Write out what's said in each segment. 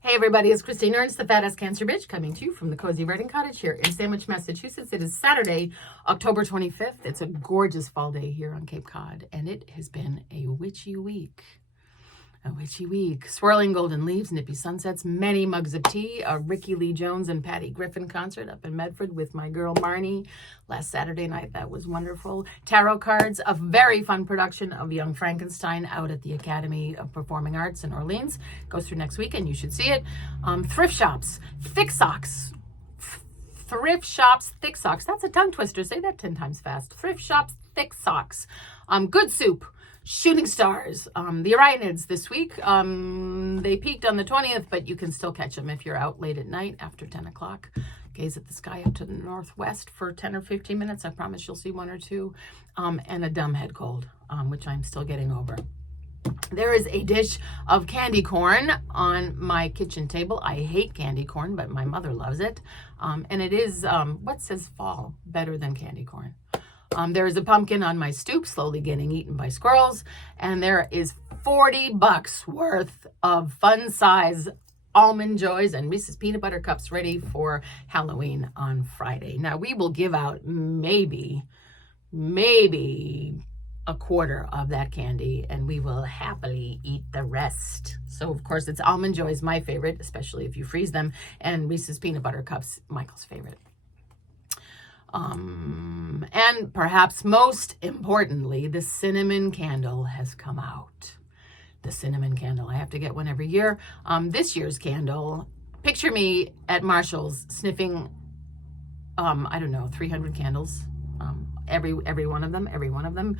Hey everybody, it's Christine Ernst, the Fat Cancer Bitch, coming to you from the Cozy Reading Cottage here in Sandwich, Massachusetts. It is Saturday, October 25th. It's a gorgeous fall day here on Cape Cod, and it has been a witchy week. A witchy week. Swirling golden leaves, nippy sunsets, many mugs of tea, a Ricky Lee Jones and Patty Griffin concert up in Medford with my girl Marnie last Saturday night. That was wonderful. Tarot cards, a very fun production of Young Frankenstein out at the Academy of Performing Arts in Orleans. Goes through next week and you should see it. Thrift shops, thick socks. Thrift shops, thick socks. That's a tongue twister. Say that 10 times fast. Thrift shops, thick socks. Good soup. Shooting stars, the Orionids this week. They peaked on the 20th, but you can still catch them if you're out late at night after 10 o'clock. Gaze at the sky up to the northwest for 10 or 15 minutes. I promise you'll see one or two. And a dumb head cold, which I'm still getting over. There is a dish of candy corn on my kitchen table. I hate candy corn, but my mother loves it. And it is, what says fall better than candy corn? There is a pumpkin on my stoop, slowly getting eaten by squirrels. And there is $40 worth of fun size Almond Joys and Reese's Peanut Butter Cups ready for Halloween on Friday. Now, we will give out maybe a quarter of that candy, and we will happily eat the rest. So, of course, it's Almond Joys, my favorite, especially if you freeze them, and Reese's Peanut Butter Cups, Michael's favorite. And perhaps most importantly, the cinnamon candle has come out. The cinnamon candle. I have to get one every year. This year's candle, picture me at Marshall's sniffing, 300 candles. Every one of them.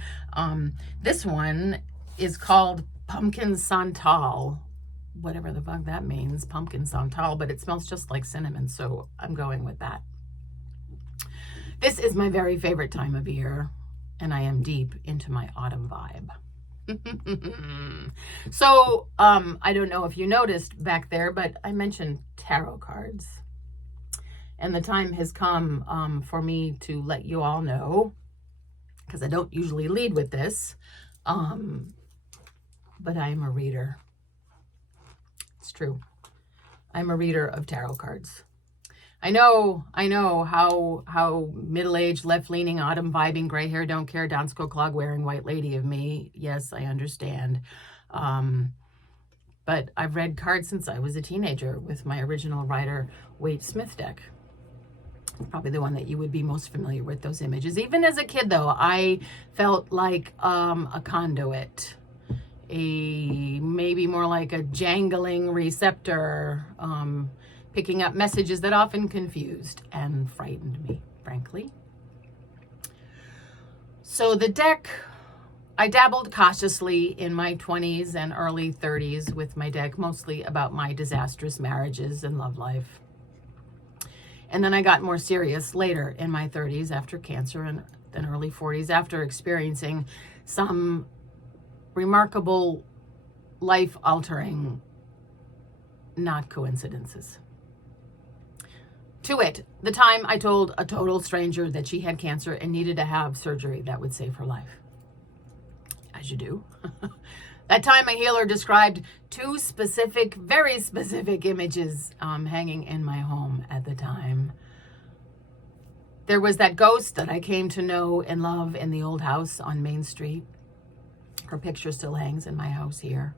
This one is called Pumpkin Santal. Whatever the fuck that means, Pumpkin Santal, but it smells just like cinnamon, so I'm going with that. This is my very favorite time of year, and I am deep into my autumn vibe. So, I don't know if you noticed back there, but I mentioned tarot cards. And the time has come for me to let you all know, because I don't usually lead with this, but I am a reader. It's true. I'm a reader of tarot cards. I know how middle-aged, left-leaning, autumn-vibing, gray hair, don't care, Dansko clog wearing white lady of me. Yes, I understand. But I've read cards since I was a teenager with my original Rider-Waite Smith deck. Probably the one that you would be most familiar with, those images. Even as a kid, though, I felt like a conduit. Maybe more like a jangling receptor, picking up messages that often confused and frightened me, frankly. So the deck, I dabbled cautiously in my 20s and early 30s with my deck, mostly about my disastrous marriages and love life. And then I got more serious later in my 30s after cancer, and then early 40s after experiencing some remarkable, life-altering, not coincidences. To wit, the time I told a total stranger that she had cancer and needed to have surgery that would save her life. As you do. That time a healer described two specific, very specific images hanging in my home at the time. There was that ghost that I came to know and love in the old house on Main Street. Her picture still hangs in my house here.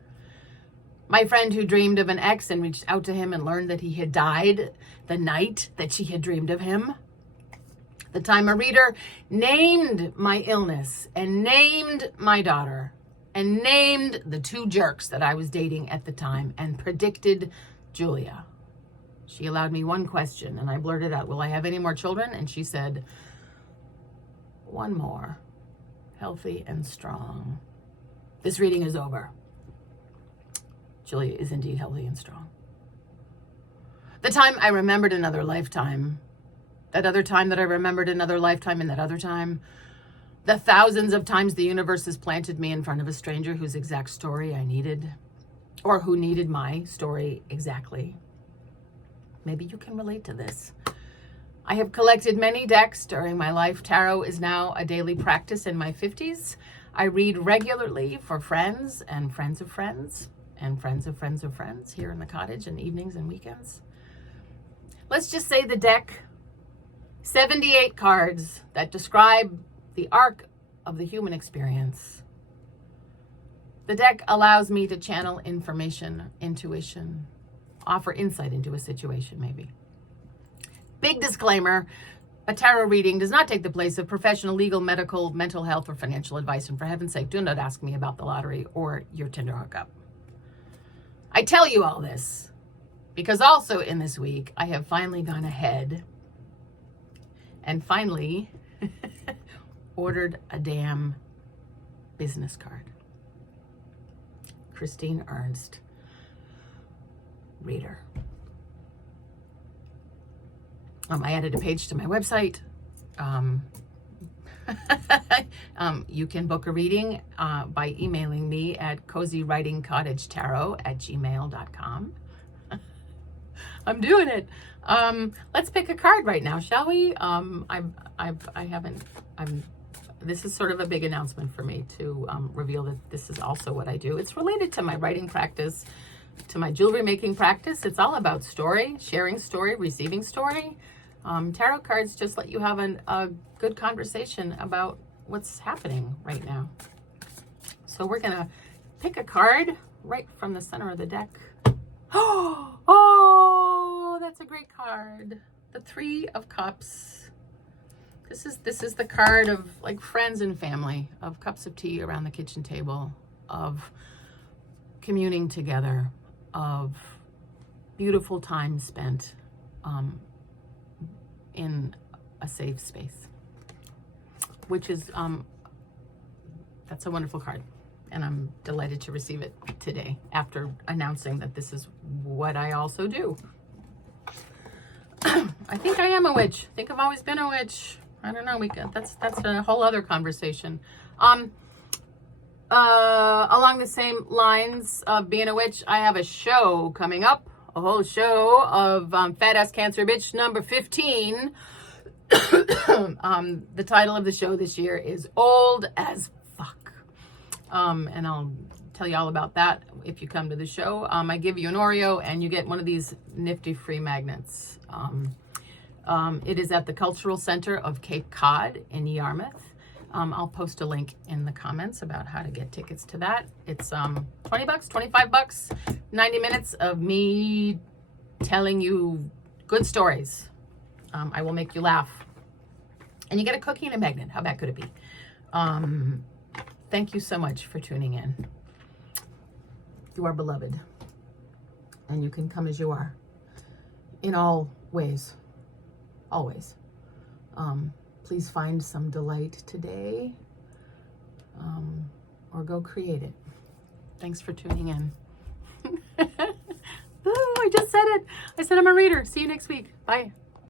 My friend who dreamed of an ex and reached out to him and learned that he had died the night that she had dreamed of him. The time a reader named my illness and named my daughter and named the two jerks that I was dating at the time and predicted Julia. She allowed me one question and I blurted out, "Will I have any more children?" And she said, "One more, healthy and strong." This reading is over. Julia is indeed healthy and strong. The time I remembered another lifetime, that other time that I remembered another lifetime, and that other time, the thousands of times the universe has planted me in front of a stranger whose exact story I needed, or who needed my story exactly. Maybe you can relate to this. I have collected many decks during my life. Tarot is now a daily practice in my 50s. I read regularly for friends and friends of friends. and friends of friends of friends here in the cottage and evenings and weekends. Let's just say the deck, 78 cards that describe the arc of the human experience. The deck allows me to channel information, intuition, offer insight into a situation maybe. Big disclaimer, a tarot reading does not take the place of professional, legal, medical, mental health, or financial advice. And for heaven's sake, do not ask me about the lottery or your Tinder hookup. I tell you all this because also in this week, I have finally gone ahead and finally ordered a damn business card. Christine Ernst, reader. I added a page to my website. You can book a reading by emailing me at cozywritingcottagetarot@gmail.com. I'm doing it. Let's pick a card right now, shall we? This is sort of a big announcement for me to reveal that this is also what I do. It's related to my writing practice, to my jewelry making practice. It's all about story, sharing story, receiving story. Tarot cards just let you have a good conversation about what's happening right now. So we're going to pick a card right from the center of the deck. Oh, that's a great card. The Three of Cups. This is the card of like friends and family, of cups of tea around the kitchen table, of communing together, of beautiful time spent in a safe space, which is that's a wonderful card, and I'm delighted to receive it today after announcing that this is what I also do. I think I am a witch. I think I've always been a witch. I don't know. That's a whole other conversation. Along the same lines of being a witch, I have a show coming up. A whole show of Fat Ass Cancer Bitch number 15. The title of the show this year is Old as Fuck. And I'll tell you all about that if you come to the show. I give you an Oreo and you get one of these nifty free magnets. It is at the Cultural Center of Cape Cod in Yarmouth. I'll post a link in the comments about how to get tickets to that. It's $20, $25, 90 minutes of me telling you good stories. I will make you laugh. And you get a cookie and a magnet. How bad could it be? Thank you so much for tuning in. You are beloved. And you can come as you are. In all ways. Always. Please find some delight today, or go create it. Thanks for tuning in. Ooh, I just said it. I said I'm a reader. See you next week. Bye.